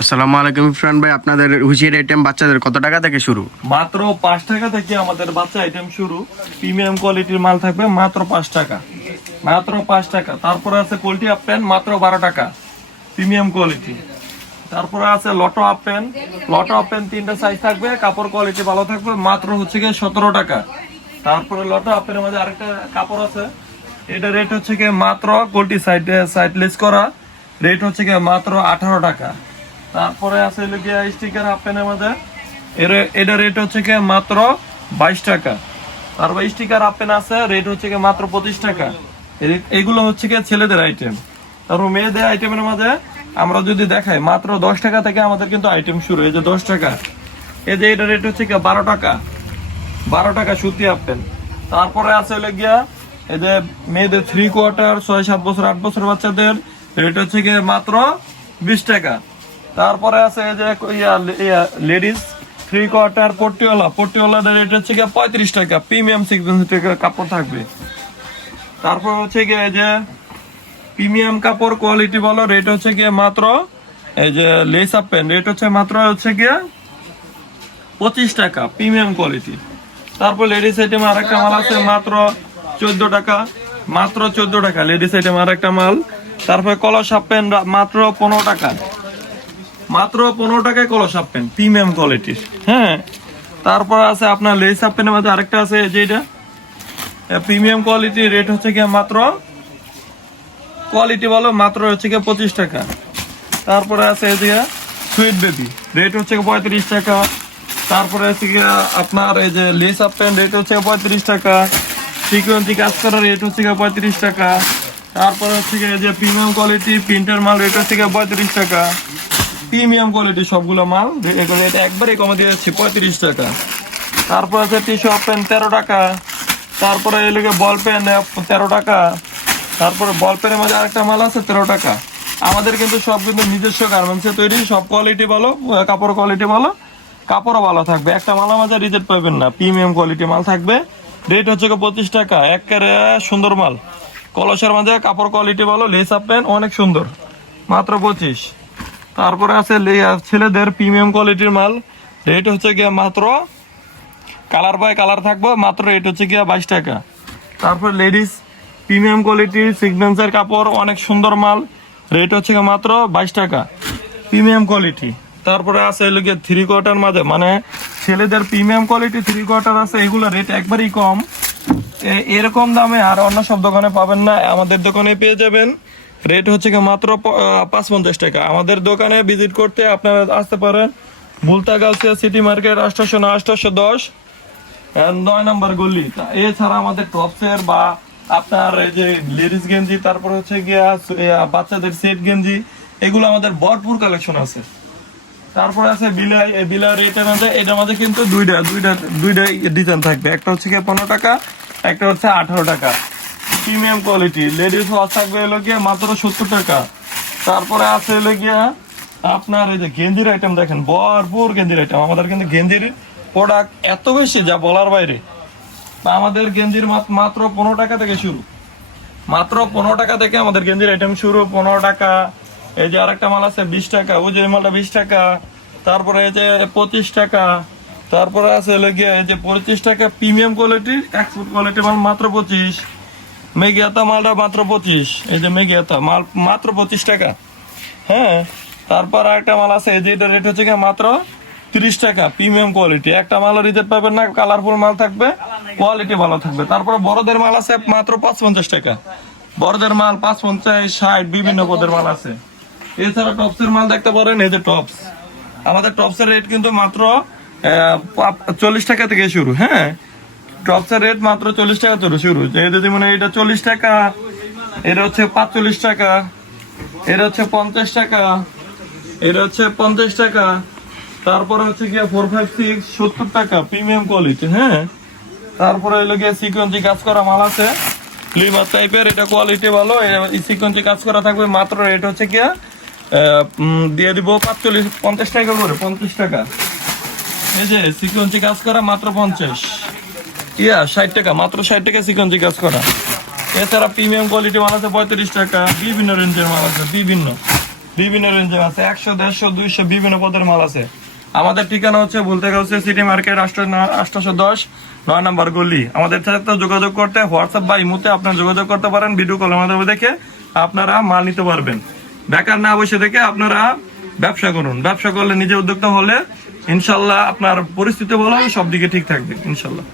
আসসালামু আলাইকুম ইরফান ভাই, আপনাদের হুশিয়ার আইটেম বাচ্চাদের কত টাকা থেকে শুরু? মাত্র 5 টাকা থেকে আমাদের বাচ্চা আইটেম শুরু। প্রিমিয়াম কোয়ালিটির মাল থাকবে মাত্র 5 টাকা, মাত্র 5 টাকা। তারপরে আছে কোয়ালিটি হাফ প্যান্ট মাত্র 12 টাকা, প্রিমিয়াম কোয়ালিটি। তারপরে আছে লটো হাফ প্যান্ট, লটো হাফ প্যান্ট 3টা সাইজ থাকবে, কাপড় কোয়ালিটি ভালো থাকবে, মাত্র হচ্ছে গিয়ে 17 টাকা। তারপরে লটো হাফ প্যান্টের মধ্যে আরেকটা কাপড় আছে, এটা রেট হচ্ছে গিয়ে মাত্র কোয়ালিটি সাইডলেস করা, রেট হচ্ছে গিয়ে মাত্র 18 টাকা। তারপরে আছে স্টিকার হাফ প্যান্টের মধ্যে, এটা রেট হচ্ছে কি মাত্র 22 টাকা। তারপর স্টিকার হাফ প্যান্ট আছে, রেট হচ্ছে কি মাত্র 25 টাকা। এগুলো হচ্ছে কি ছেলেদের আইটেম। তারপর মেয়েদের আইটেমের মধ্যে আমরা যদি দেখাই, মাত্র 10 টাকা থেকে আমাদের কিন্তু আইটেম শুরু। এই যে 10 টাকা, এই যে এটা রেট হচ্ছে কি 12 টাকা, 12 টাকা সুতি হাফ প্যান্ট। তারপরে আছে এই যে মেয়েদের 3 কোয়ার্টার 6-7 বছর 8 বছর বাচ্চাদের রেট হচ্ছে কি মাত্র 20 টাকা। তারপরে আছে এই যে লেডিস 3 কোয়ার্টার পট্টিওয়ালাদের রেট হচ্ছে গিয়ে 35 টাকা, প্রিমিয়াম সিকোয়েন্স কাপড় থাকবে। তারপর হচ্ছে গিয়ে এই যে প্রিমিয়াম কাপড় কোয়ালিটি বলো, রেট হচ্ছে গিয়ে মাত্র এই যে লেস আপ প্যান্ট, রেট হচ্ছে মাত্র হচ্ছে গিয়ে 25 টাকা, প্রিমিয়াম কোয়ালিটি। তারপর লেডিস আইটেম আর একটা মাল আছে মাত্র 14 টাকা, মাত্র 14 টাকা লেডিস আইটেম আর একটা মাল। তারপরে কলস হাফ প্যান্ট মাত্র 15 টাকা, মাত্র 15 টাকায় কলস হাফ প্যান্ট, প্রিমিয়াম কোয়ালিটির। হ্যাঁ, তারপর আছে আপনার লেস হাফ প্যান্টের মধ্যে আরেকটা আছে যেটা প্রিমিয়াম কোয়ালিটি, রেট হচ্ছে গিয়ে মাত্র কোয়ালিটি বলো মাত্র হচ্ছে গিয়ে 25 টাকা। তারপরে আছে এদিকে সুইট বেবি, রেট হচ্ছে 35 টাকা। তারপরে আছে গিয়ে আপনার এই যে লেস হাফ প্যান্ট, রেট হচ্ছে 35 টাকা। সিকোয়েন্সি কাজ করা, রেট হচ্ছে গিয়ে 35 টাকা। তারপরে হচ্ছে গিয়ে যে প্রিমিয়াম কোয়ালিটি প্রিন্টের মাল, রেট হচ্ছে গিয়ে 35 টাকা, প্রিমিয়াম কোয়ালিটি সবগুলো মাল। এটা একবারে কমে দিয়ে যাচ্ছি 35 টাকা। তারপর আছে টিস্যু হাফ প্যান্ট 13 টাকা। তারপরে এদিকে বল প্যান্ট 13 টাকা। তারপরে বল প্যান্টের মধ্যে আরেকটা মাল আছে 13 টাকা। আমাদের কিন্তু সব কিন্তু নিজস্ব গার্মেন্টসে তৈরি, সব কোয়ালিটি ভালো, কাপড় কোয়ালিটি ভালো, কাপড়ও ভালো থাকবে। একটা মাল আমাদের রিজেক্ট পাবেন না, প্রিমিয়াম কোয়ালিটি মাল থাকবে। রেট হচ্ছে 25 টাকা, একেবারে সুন্দর মাল। কলসের মধ্যে কাপড় কোয়ালিটি ভালো, লেস হাফ প্যান্ট অনেক সুন্দর, মাত্র 25। তারপরে আছে ছেলেদের প্রিমিয়াম কোয়ালিটির মাল, রেট হচ্ছে গিয়ে মাত্র কালার বাই কালার থাকবো, মাত্র রেট হচ্ছে গিয়ে 22 টাকা। তারপর লেডিস প্রিমিয়াম কোয়ালিটির সিগনেচার কাপড়, অনেক সুন্দর মাল, রেট হচ্ছে গিয়ে মাত্র 22 টাকা, প্রিমিয়াম কোয়ালিটি। তারপরে আছে 3 কোয়ার্টার মাঝে, মানে ছেলেদের প্রিমিয়াম কোয়ালিটি 3 কোয়ার্টার আছে, এগুলো রেট একবারই কম। এরকম দামে আর অন্য সব দোকানে পাবেন না, আমাদের দোকানে পেয়ে যাবেন। রেট হচ্ছে কি মাত্র 550 টাকা। আমাদের দোকানে ভিজিট করতে আপনারা আসতে পারেন বুলতা গাউসিয়া সিটি মার্কেট 809-810 9 নম্বর গলি। এছাড়া আমাদের টপসের বা আপনার এই যে লেডিস গেঞ্জি, তারপর হচ্ছে গিয়া বাচ্চাদের সেট গেঞ্জি, এগুলো আমাদের ভরপুর কালেকশন আছে। তারপরে আছে বিলাই, এই বিলাই রেটের মধ্যে এটার মধ্যে কিন্তু দুইটা ডিজাইন থাকবে, একটা হচ্ছে গিয়ে 15 টাকা, একটা হচ্ছে 18 টাকা, প্রিমিয়াম কোয়ালিটি। লেডিস ওয়াশ থাকবে এলো গিয়ে মাত্র 70 টাকা। তারপরে আছে এলো গিয়া আপনার এই যে গেঞ্জির আইটেম, দেখেন ভরপুর গেঞ্জির আইটেম। আমাদের কিন্তু গেঞ্জির প্রোডাক্ট এত বেশি যা বলার বাইরে। আমাদের গেঞ্জির মাত্র 15 টাকা থেকে শুরু, মাত্র 15 টাকা থেকে আমাদের গেঞ্জির আইটেম শুরু, 15 টাকা। এই যে আরেকটা মাল আছে 20 টাকা, ওই যে মালটা 20 টাকা। তারপরে এই যে 25 টাকা। তারপরে আছে এলো গিয়া এই যে 25 টাকা প্রিমিয়াম কোয়ালিটির এক্সপোর্ট কোয়ালিটির মাল, মাত্র 25। মেঘিয়াতা মালটা মাত্র 25, এই যে মেঘিয়াতা মাল মাত্র 25 টাকা। হ্যাঁ, তারপর আরেকটা মাল আছে, এই যে এটা রেট হচ্ছে মাত্র 30 টাকা, প্রিমিয়াম কোয়ালিটি। একটা মাল রিজেক্ট পাবেন না, কালারফুল মাল থাকবে, কোয়ালিটি ভালো থাকবে। তারপরে বড়দের মাল আছে মাত্র 55 টাকা, বড়দের মাল 55, 60 বিভিন্ন পদের মাল আছে। এছাড়া টপসের মাল দেখতে পারেন, এই যে টপস, আমাদের টপসের রেট কিন্তু মাত্র 40 টাকা থেকে শুরু। হ্যাঁ, টপসের রেট মাত্র 40 টাকা থেকে শুরু। যদি মানে এটা 40 টাকা, এটা হচ্ছে 45 টাকা, এটা হচ্ছে 50 টাকা, এটা হচ্ছে 50 টাকা। তারপরে হচ্ছে গিয়ে 456 70 টাকা, প্রিমিয়াম কোয়ালিটি। হ্যাঁ, তারপরে এলো গিয়ে সিকোয়েন্সি কাজ করা মাল আছে, লিভার টাইপের, এটা কোয়ালিটি ভালো, সিকোয়েন্সি কাজ করা থাকবে, মাত্র রেট হচ্ছে গিয়ে দিয়ে দিব 50 টাকা করে, 50 টাকা। এই যে সিকোয়েন্সি কাজ করা মাত্র 50, 60 টাকা, মাত্র 60 টাকা সিকোয়েন্সি কাজ করা। এছাড়া প্রিমিয়াম কোয়ালিটি মাল আছে 35 টাকা, বিভিন্ন রেঞ্জের মাল আছে, বিভিন্ন বিভিন্ন রেঞ্জের আছে, 100, 150, 200 বিভিন্ন পদের মাল আছে। আমাদের ঠিকানা হচ্ছে বলতে গেছে সিটি মার্কেট 810 9 নম্বর গলি। আমাদের সাথে তো যোগাযোগ করতে হোয়াটসঅ্যাপ বা ইমোতে আপনারা যোগাযোগ করতে পারেন, ভিডিও কলের মাধ্যমে দেখে আপনারা মাল নিতে পারবেন। বেকার না বসে থেকে আপনারা ব্যবসা করুন, ব্যবসা করলে নিজে উদ্যোক্তা হলে ইনশাল্লাহ আপনার পরিস্থিতি ভালো হবে, সব দিকে ঠিক থাকবে ইনশাল্লাহ।